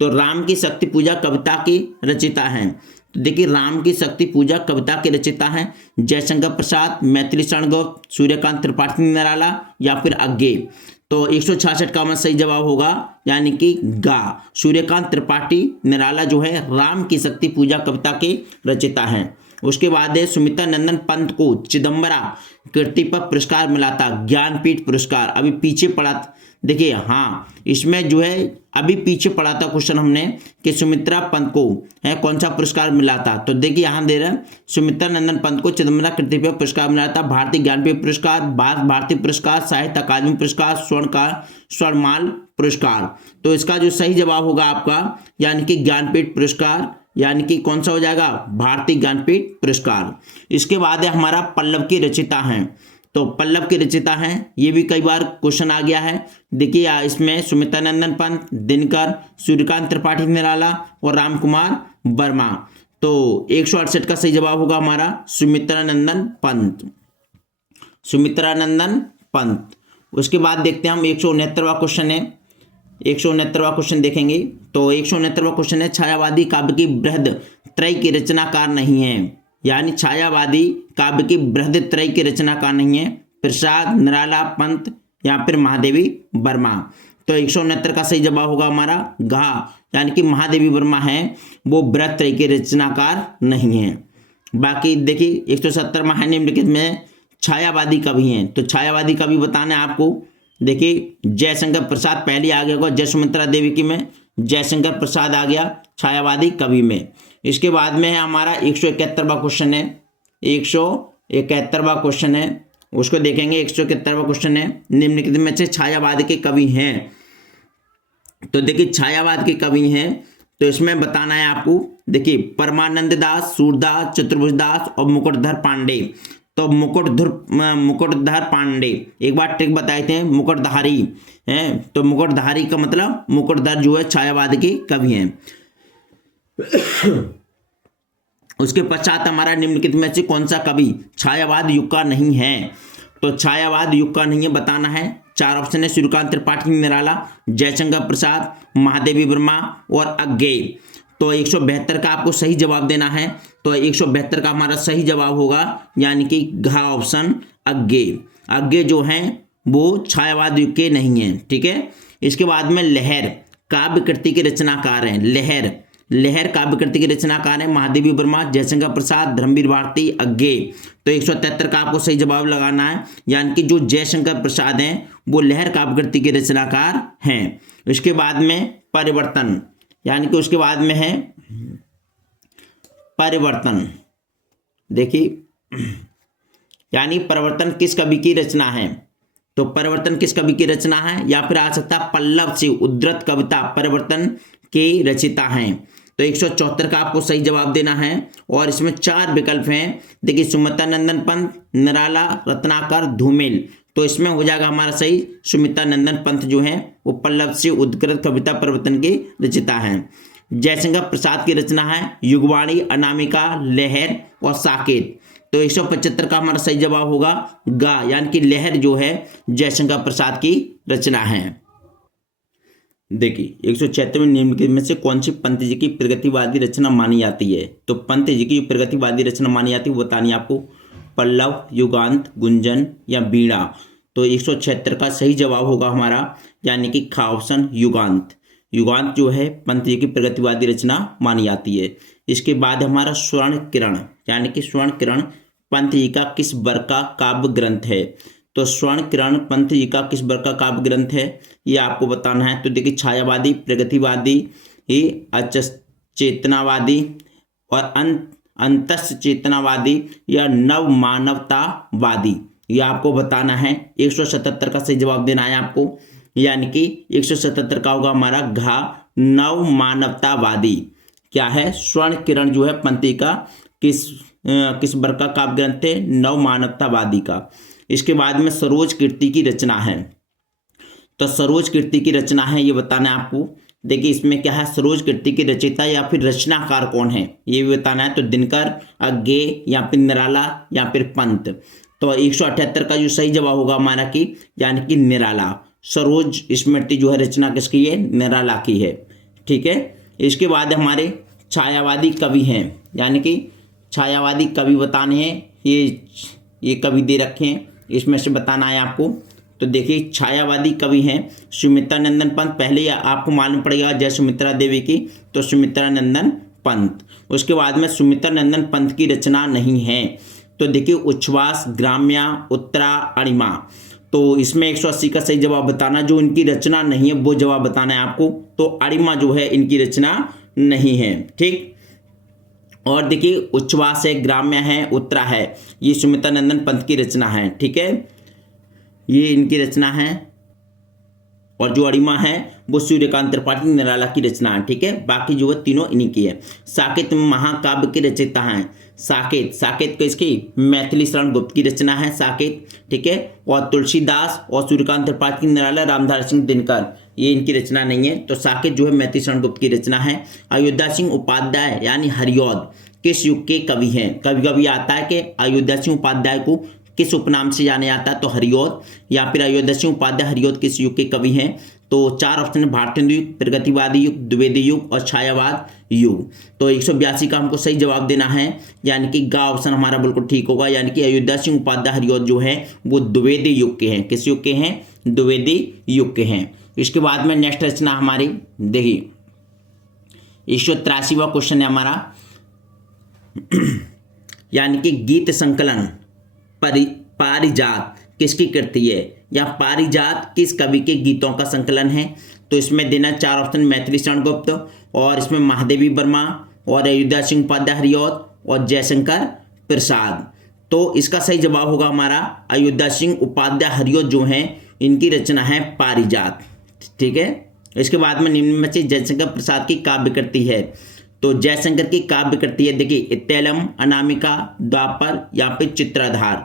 तो राम की शक्ति पूजा कविता की रचिता हैं। तो देखिए राम की शक्ति पूजा कविता के रचिता हैं जयशंकर प्रसाद, मैथिली शरण गुप्त, सूर्यकांत त्रिपाठी निराला या फिर अज्ञे। तो 166 का हमारा सही जवाब होगा, यानी कि गा, सूर्यकांत त्रिपाठी निराला जो है राम की शक्ति पूजा कविता के रचिता हैं। उसके बाद है सुमित्रा नंदन पंत को चिदम्बरा कीर्ति पर पुरस्कार मिला था, ज्ञानपीठ पुरस्कार। अभी पीछे पड़ा, देखिए हाँ इसमें जो है अभी पीछे पढ़ा था क्वेश्चन हमने कि सुमित्रा पंत को है कौन सा पुरस्कार मिला था। तो देखिए यहाँ दे रहा है सुमित्रा नंदन पंत को चिदम्बरा कीर्ति पर पुरस्कार मिला था, भारतीय ज्ञानपीठ पुरस्कार, भारतीय पुरस्कार, साहित्य अकादमी पुरस्कार, स्वर्णमाल पुरस्कार। तो इसका जो सही जवाब होगा आपका यानी कि ज्ञानपीठ पुरस्कार, यानी कि कौन सा हो जाएगा? भारतीय ज्ञानपीठ पुरस्कार। इसके बाद है हमारा पल्लव की रचिता हैं। तो पल्लव के रचिता हैं, ये भी कई बार क्वेश्चन आ गया है। देखिए इसमें सुमित्रा नंदन पंत, दिनकर, सूर्यकांत त्रिपाठी निराला और रामकुमार वर्मा। तो 168 का सही जवाब होगा हमारा सुमित्रा नंदन पंत, सुमित्रा नंदन पंत। उसके बाद देखते हैं हम 169वां क्वेश्चन है। 169वां क्वेश्चन देखेंगे। तो 169वां क्वेश्चन है छायावादी काव्य की बृहद त्रय की रचनाकार नहीं है, यानी छायावादी काव्य की बृहद त्रय की रचनाकार नहीं है प्रसाद, निराला, पंत या फिर महादेवी वर्मा। तो 169 का सही जवाब होगा हमारा घा, यानी कि महादेवी वर्मा है वो बृहद त्रय के रचनाकार नहीं है। बाकी देखिए 170 है निम्नलिखित में छायावादी कवि हैं। तो छायावादी कवि बताना है आपको। देखिए जयशंकर प्रसाद पहले आ गया होगा, जयसुमित्रा देवी की में जयशंकर प्रसाद आ गया छायावादी कवि में। इसके बाद में है हमारा 171वां क्वेश्चन है, 171वां क्वेश्चन है उसको देखेंगे। 171वां क्वेश्चन है निम्नलिखित में से छायावाद के कवि हैं। तो देखिए छायावाद के कवि हैं तो इसमें बताना है आपको। देखिए परमानंद दास, सूरदास, चतुर्भुज दास और मुकुटधर पांडे। तो मुकुटधर पांडे, एक बार ट्रिक बताए थे, मुकुटधारी हैं। तो मुकुटधारी का मतलब मुकुटधर जो है छायावाद के कवि हैं। उसके पश्चात हमारा निम्नलिखित में से कौन सा कवि छायावाद युग का नहीं है? तो छायावाद युग का नहीं है बताना है। 4 ऑप्शन है सूर्यकांत त्रिपाठी निराला, जयशंकर प्रसाद, महादेवी वर्मा और अज्ञे। तो 172 का आपको सही जवाब देना है, तो 172 का हमारा सही जवाब होगा यानी कि घ ऑप्शन अज्ञे। अज्ञे जो हैं वो छायावाद युग के नहीं हैं। ठीक है, इसके बाद में लहर काव्य कृति के रचनाकार हैं। लहर काव्य कृति के रचनाकार हैं महादेवी वर्मा, जयशंकर प्रसाद, धर्मवीर भारती, अज्ञे। तो 173 का आपको सही जवाब लगाना है, यानी कि जो जयशंकर प्रसाद हैं वो लहर काव्य कृति के रचनाकार हैं। इसके बाद में परिवर्तन, यानी कि उसके बाद में है परिवर्तन। देखिए, यानी परिवर्तन किस कवि की रचना है? तो परिवर्तन किस कवि की रचना है? या फिर आ सकता है पल्लव से उद्धृत कविता परिवर्तन के रचिता हैं। तो 174 का आपको सही जवाब देना है और इसमें 4 विकल्प हैं। देखिए, सुमित्रा नंदन पंत, निराला, रत्नाकर, धूमिल। तो इसमें हो जाएगा हमारा सही सुमित्रा नंदन पंत जो है वो पल्लव से उद्धृत कविता परिवर्तन की रचिता हैं। जयशंकर प्रसाद की रचना है युगवाणी, अनामिका, लहर और साकेत। तो 175 का हमारा सही जवाब होगा गा, यानी कि लहर जो है जयशंकर प्रसाद की रचना है। देखिए, 176 निम्नलिखित में से कौन सी पंत जी की प्रगतिवादी रचना मानी जाती है? तो पंत जी की प्रगतिवादी रचना मानी जाती है वो बतानी है आपको, पल्लव, युगांत, गुंजन या बीड़ा। तो 176 का सही जवाब होगा हमारा यानी कि ख ऑप्शन युगांत। युगांत जो है पंत जी की प्रगतिवादी रचना मानी जाती है। इसके बाद हमारा स्वर्ण किरण, यानी कि स्वर्ण किरण पंत जी का किस वर्ग का काव्य ग्रंथ है? तो स्वर्ण किरण पंत जी का किस वर्ग का काव्य ग्रंथ है ये आपको बताना है। तो देखिए, छायावादी, प्रगतिवादी, चेतनावादी और अंतस चेतनावादी या नव मानवतावादी, ये आपको बताना है। 177 का सही जवाब देना है आपको, यानी कि 177 का होगा हमारा घा नव मानवतावादी। क्या है? स्वर्ण किरण जो है पंत जी का किस वर्ग का काव्य ग्रंथ है? नव मानवतावादी का। इसके बाद में सरोज कीर्ति की रचना है। तो सरोज कीर्ति की रचना है ये बताना है आपको। देखिए, इसमें क्या है, सरोज कीर्ति की रचयिता या फिर रचनाकार कौन है ये भी बताना है। तो दिनकर, अज्ञे या फिर निराला या फिर पंत। तो 178 का जो सही जवाब होगा हमारा की यानी कि निराला। सरोज स्मृति जो है रचना किसकी है? निराला की है। ठीक है, इसके बाद हमारे छायावादी कवि हैं, यानी कि छायावादी कवि बताने हैं। ये कवि दे रखे हैं, इसमें से बताना है आपको। तो देखिए, छायावादी कवि हैं सुमित्रा नंदन पंत। पहले आपको मालूम पड़ेगा जय सुमित्रा देवी की, तो सुमित्रा नंदन पंत। उसके बाद में सुमित्रा नंदन पंत की रचना नहीं है। तो देखिए, उच्छ्वास, ग्राम्या, उत्तरा, अणिमा। तो इसमें 180 का सही जवाब बताना, जो इनकी रचना नहीं है वो जवाब बताना है आपको। तो अणिमा जो है इनकी रचना नहीं है। ठीक, और देखिए, उच्छ्वास है, ग्राम्य है, उत्तरा है, ये सुमित्रा नंदन पंत की रचना है। ठीक है, ये इनकी रचना है। और जो अणिमा है वो सूर्यकांत त्रिपाठी निराला की रचना है। ठीक है, बाकी जो है तीनों इन्हीं की है। साकेत महाकाव्य के रचयिता हैं साकेत को इसकी मैथिली शरण गुप्त की रचना है साकेत। ठीक है, और तुलसीदास और सूर्यकांत त्रिपाठी निराला, रामधारी सिंह दिनकर, ये इनकी रचना नहीं है। तो साकेत जो है मैथिली शरण गुप्त की रचना है। अयोध्या सिंह उपाध्याय यानी हरिऔध किस युग के कवि हैं? कभी कभी आता है कि अयोध्या सिंह उपाध्याय को किस उपनाम से जाना जाता है? तो हरिऔध, या फिर अयोध्या सिंह उपाध्याय हरिऔध किस युग के कवि हैं? तो 4 ऑप्शन है, भारतीय युग, प्रगतिवादी युग, द्विवेदी युग और छायावाद युग। तो 182 का हमको सही जवाब देना है, यानी कि गा ऑप्शन हमारा बिल्कुल ठीक होगा, यानी कि अयोध्या सिंह उपाध्याय हरिऔध जो है वो द्विवेदी युग के हैं। किस युग के हैं? द्विवेदी युग के हैं। इसके बाद में नेक्स्ट रचना हमारी देखिए, 183वां क्वेश्चन है हमारा, यानी कि गीत संकलन पारिजात किसकी कृति है? या पारिजात किस कवि के गीतों का संकलन है? तो इसमें देना 4 ऑप्शन, मैथिली शरण गुप्त, और इसमें महादेवी वर्मा, और अयोध्या सिंह उपाध्याय हरिऔध और जयशंकर प्रसाद। तो इसका सही जवाब होगा हमारा अयोध्या सिंह उपाध्याय हरिऔध जो हैं इनकी रचना है पारिजात। ठीक है, इसके बाद में निम्न में से जयशंकर प्रसाद की काव्य कृति है। तो जयशंकर की काव्य कृति है, देखिए, इत्यलम, अनामिका, द्वापर या फिर चित्राधार।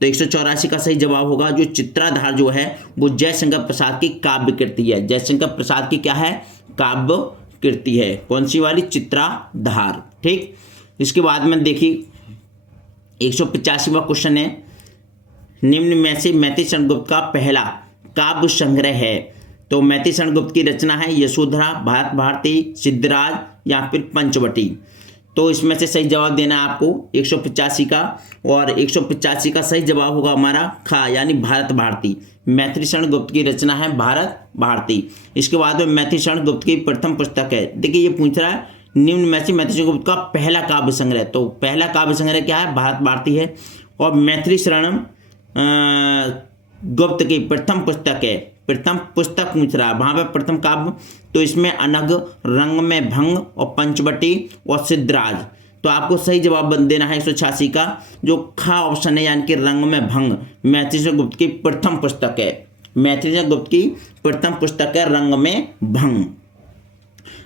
तो 184 का सही जवाब होगा, जो चित्राधार जो है वो जयशंकर प्रसाद की काव्य कृति है। जयशंकर प्रसाद की क्या है? काव्य कृति है। कौन सी वाली? चित्राधार। ठीक, इसके बाद में देखिए 185वां क्वेश्चन है, निम्न में से मैथिली शरण गुप्त का पहला काव्य संग्रह है। तो मैथिली शरण गुप्त की रचना है यशोधरा, भारत भारती, सिद्धराज या फिर पंचवटी। तो इसमें से सही जवाब देना है आपको 185 का, और 185 का सही जवाब होगा हमारा खा यानी भारत भारती। मैथिली शरण गुप्त की रचना है भारत भारती। इसके बाद में मैथिली शरण गुप्त की प्रथम पुस्तक है, देखिए ये पूछ रहा है निम्न में से मैथिली शरण गुप्त का पहला काव्य संग्रह, तो पहला काव्य संग्रह क्या है, भारत भारती है। और मैथिली शरण गुप्त की प्रथम पुस्तक है, प्रथम पुस्तक पूछ रहा है, वहाँ पे प्रथम काव्य, तो इसमें अनग, रंग में भंग और पंचवटी और सिद्धराज। तो आपको सही जवाब देना है 186 का, जो खा ऑप्शन है यानी कि रंग में भंग मैथिली शरण गुप्त की प्रथम पुस्तक है। मैथिली शरण गुप्त की प्रथम पुस्तक है रंग में भंग।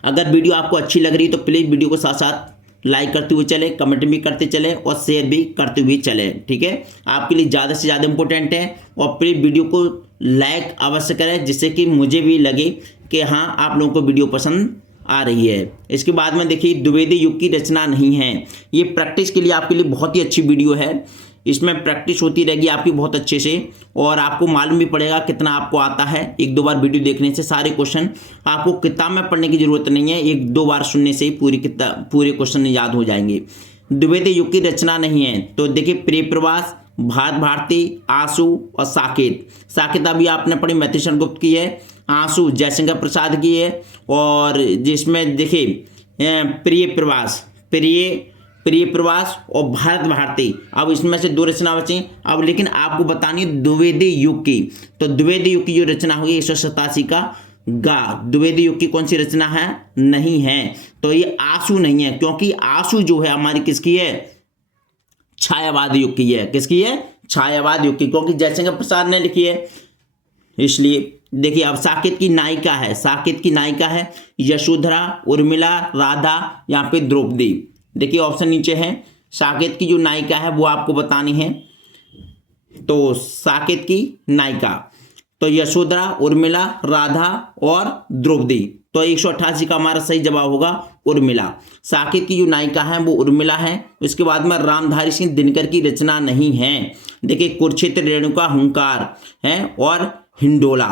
अगर वीडियो आपको अच्छी लग रही है तो प्लीज़ वीडियो को साथ साथ लाइक करते हुए चले, कमेंट भी करते चले और शेयर भी करते हुए चले, ठीक है, आपके लिए ज़्यादा से ज़्यादा इंपॉर्टेंट है। और प्लीज़ वीडियो को लाइक अवश्य करें जिससे कि मुझे भी लगे कि हाँ आप लोगों को वीडियो पसंद आ रही है। इसके बाद में देखिए द्विवेदी युग की रचना नहीं है, ये प्रैक्टिस के लिए आपके लिए बहुत ही अच्छी वीडियो है, इसमें प्रैक्टिस होती रहेगी आपकी बहुत अच्छे से, और आपको मालूम भी पड़ेगा कितना आपको आता है। एक दो बार वीडियो देखने से सारे क्वेश्चन आपको किताब में पढ़ने की जरूरत नहीं है, एक दो बार सुनने से ही पूरे क्वेश्चन याद हो जाएंगे। द्विवेदी युग की रचना नहीं है, तो देखिए प्रिय प्रवास, भारत भारती, आंसू और साकेत। साकेत अभी आपने पढ़ी मैथिली शरण गुप्त की है, आंसू जयशंकर प्रसाद की है, और जिसमें देखिए प्रिय प्रवास, प्रिय प्रवास और भारत भारती। अब इसमें से दो रचना बची अब, लेकिन आपको बतानी द्विवेदी युग की, तो द्विवेदी युग की जो रचना होगी 187 का गा। द्विवेदी युग की कौन सी रचना है, नहीं है, तो ये आंसू नहीं है, क्योंकि आंसू जो है हमारी किसकी है, छायावाद युग की है। किसकी है, छायावाद युग की, क्योंकि जयशंकर प्रसाद ने लिखी है इसलिए। देखिए अब साकेत की नायिका है, साकेत की नायिका है यशोधरा, उर्मिला, राधा, यहाँ पे द्रौपदी। देखिए ऑप्शन नीचे है, साकेत की जो नायिका है वो आपको बतानी है, तो साकेत की नायिका तो यशोधरा, उर्मिला, राधा और द्रौपदी। तो 188 का हमारा सही जवाब होगा उर्मिला। साकेत की जो नायिका है वो उर्मिला है। उसके बाद में रामधारी सिंह दिनकर की रचना नहीं है, देखिए कुरुक्षेत्र, रेणुका, हुंकार है और हिंडोला।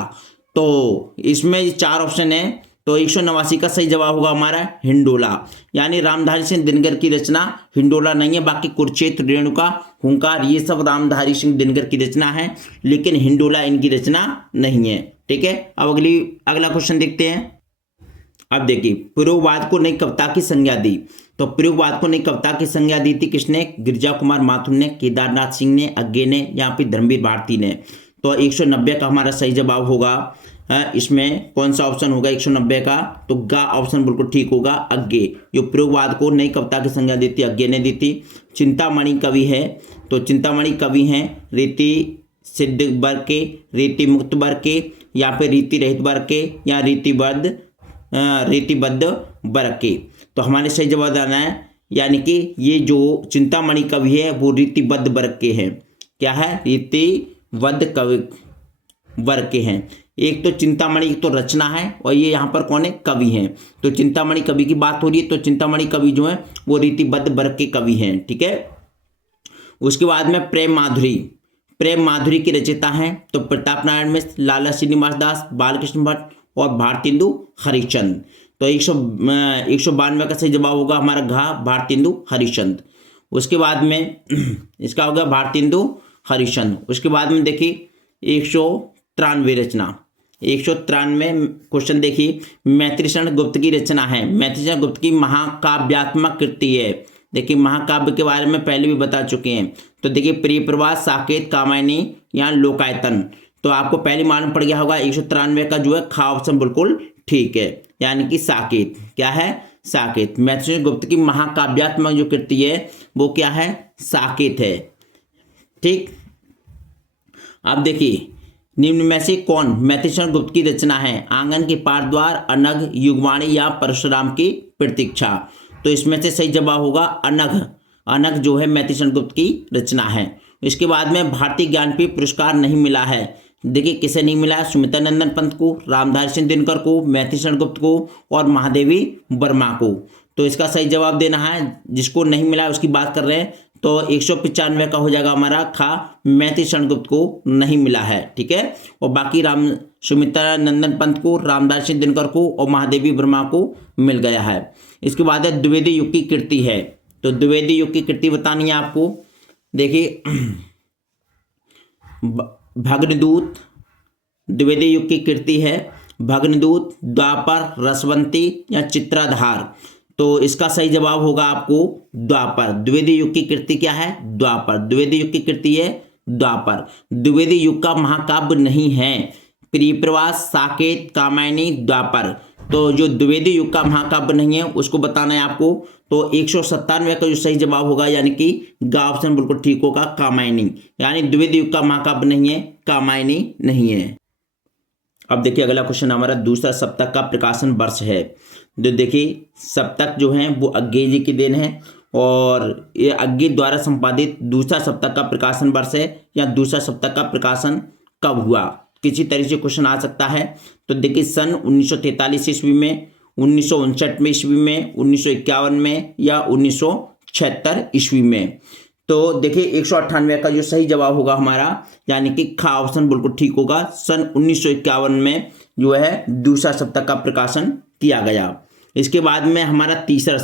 तो इसमें चार ऑप्शन है, तो 189 का सही जवाब होगा हमारा हिंडोला, यानी रामधारी सिंह दिनकर की रचना हिंडोला नहीं है। बाकी कुरुक्षेत्र, रेणुका, हुंकार ये सब रामधारी सिंह दिनकर की रचना है, लेकिन हिंडोला इनकी रचना नहीं है, ठीक है। अब अगला क्वेश्चन देखते हैं। अब देखिए प्रयोगवाद को नई कविता की संज्ञा दी, तो प्रयोगवाद को नई कविता की संज्ञा दी थी किसने, गिरिजा कुमार माथुर ने, केदारनाथ सिंह ने, अज्ञे ने, यहाँ पे धर्मवीर भारती ने। तो 190 का हमारा सही जवाब होगा, इसमें कौन सा ऑप्शन होगा 190 का, तो गा ऑप्शन बिल्कुल ठीक होगा, अज्ञे। जो प्रयोगवाद को नई कविता की संज्ञा दी थी अज्ञे ने दी थी। चिंतामणि कवि है, तो चिंतामणि कवि हैं रीति सिद्ध वर्ग के, रीति मुक्त वर्ग के, या फिर रीति रहित वर्ग के, या रीतिबद्ध वर्ग के। तो हमारे सही जवाब आना है, यानी कि ये जो चिंतामणि कवि है वो रीतिबद्ध वर्ग के हैं। क्या है, रीतिबद्ध कवि वर्ग के हैं। एक तो चिंतामणि तो रचना है और ये यहाँ पर कौन है, कवि हैं। तो चिंतामणि कवि की बात हो रही है, तो चिंतामणि कवि जो है वो रीतिबद्ध वर्ग के कवि हैं, ठीक है। उसके बाद में प्रेम माधुरी की रचयिता हैं, तो प्रताप नारायण मिश्र, लाला श्रीनिवास दास, बालकृष्ण भट्ट और भारतेंदु हरिश्चंद्र। तो 192 का सही जवाब होगा हमारा घा, भारतेंदु हरिश्चंद्र। उसके बाद में इसका होगा भारतेंदु हरिश्चंद्र। उसके बाद में देखिए 193 रचना, 193 क्वेश्चन देखिए, मैथिली शरण गुप्त की रचना है। मैथिली शरण गुप्त की महाकाव्यात्मक कृति है। देखिए महाकाव्य के बारे में पहले भी बता चुके हैं। तो देखिए प्रिय प्रवास, साकेत, कामायनी या लोकायतन। तो आपको पहले मालूम पड़ गया होगा 193 का जो है खा ऑप्शन बिल्कुल ठीक है, यानी कि साकेत। क्या है, साकेत। मैथिली शरण गुप्त की महाकाव्यात्मक जो कृति है वो क्या है, साकेत है, ठीक। अब देखिए निम्न में से कौन मैथिली शरण गुप्त की रचना है, आंगन के पार द्वार, अनघ, युगवाणी या परशुराम की प्रतीक्षा। तो इसमें से सही जवाब होगा अनघ जो है मैथिली शरण गुप्त की रचना है। इसके बाद में भारतीय ज्ञानपीठ पुरस्कार नहीं मिला है। देखिए किसे नहीं मिला है, सुमित्रा नंदन पंत को, रामधारी सिंह दिनकर को, मैथिली शरण गुप्त को और महादेवी वर्मा को। तो इसका सही जवाब देना है, जिसको नहीं मिला है उसकी बात कर रहे हैं, तो 195 का हो जाएगा हमारा खा। मैथिली शरण गुप्त को नहीं मिला है, ठीक है। और बाकी सुमित्रा नंदन पंत को, रामदास सिंह दिनकर को और महादेवी वर्मा को मिल गया है। इसके बाद है द्विवेदी युग की कृति है। तो द्विवेदी युग की कृति बतानी है आपको। देखिए भग्नदूत द्विवेदी युग की कृति है, भग्नदूत, द्वापर, रसवंती या चित्राधार। तो इसका सही जवाब होगा आपको द्वापर। द्विवेदी युग की कृति क्या है? द्वापर। द्विवेदी युग की कृति है द्वापर। द्विवेदी युग का महाकाव्य नहीं है प्रियप्रवास, साकेत, कामायनी, द्वापर। तो जो द्विवेदी युग का महाकाव्य नहीं है उसको बताना है आपको। तो 197 का जो सही जवाब होगा यानी कि गा ऑप्शन बिल्कुल ठीक होगा, कामायनी। यानी द्विवेदी युग का महाकाव्य नहीं है, कामायनी नहीं है। अब देखिए अगला क्वेश्चन हमारा दूसरा सप्तक का प्रकाशन वर्ष है। जो देखिए सप्तक जो है वो अज्ञे जी की देन है और ये अज्ञे द्वारा संपादित दूसरा सप्तक का प्रकाशन वर्ष है या दूसरा सप्तक का प्रकाशन कब हुआ, किसी तरीके से क्वेश्चन आ सकता है। तो देखिए सन 1943 ईस्वी में, 1959 में ईस्वी में, 1951 में या 1976 ईस्वी में। तो देखिए 198 का जो सही जवाब होगा हमारा यानी कि खा ऑप्शन बिल्कुल ठीक होगा। सन 1951 में जो है दूसरा सप्तक का प्रकाशन किया गया। इसके बाद में हमारा तीसरा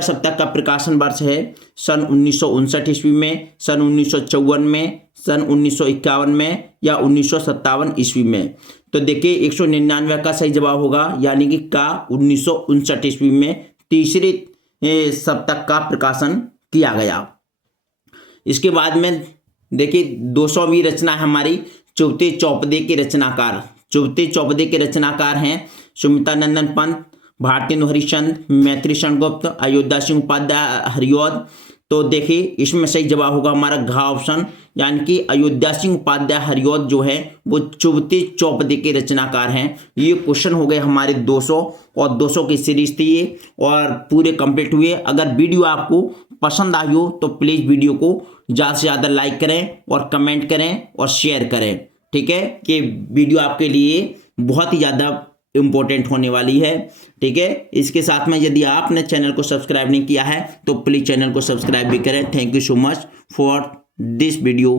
सप्तक का प्रकाशन वर्ष है सन 1959 ईस्वी में, सन 1954 में, सन 1951 में या 1957 ईस्वी में। तो देखिए 199 का सही जवाब होगा यानी कि का 1959 ईस्वी में तीसरे सप्तक का प्रकाशन किया गया। इसके बाद में देखिए 200वीं रचना है हमारी चौथे चौपदे के रचनाकार। चौथे चौपदे के रचनाकार हैं सुमित्रा नंदन पंत, भारतेंदु हरिश्चंद्र, मैथिली शरण गुप्त, अयोध्या सिंह उपाध्याय हरिऔध। तो देखिए इसमें सही जवाब होगा हमारा घा ऑप्शन यानी कि अयोध्या सिंह उपाध्याय हरिऔध जो है वो चौथे चौपदे के रचनाकार हैं। ये क्वेश्चन हो गए हमारे 200 और 200 की सीरीज थी ये और पूरे कंप्लीट हुए। अगर वीडियो आपको पसंद आई हो तो प्लीज़ वीडियो को ज़्यादा से ज़्यादा लाइक करें और कमेंट करें और शेयर करें, ठीक है। कि वीडियो आपके लिए बहुत ही ज़्यादा इम्पोर्टेंट होने वाली है, ठीक है। इसके साथ में यदि आपने चैनल को सब्सक्राइब नहीं किया है तो प्लीज़ चैनल को सब्सक्राइब भी करें। Thank you so much for this video.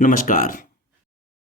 नमस्कार।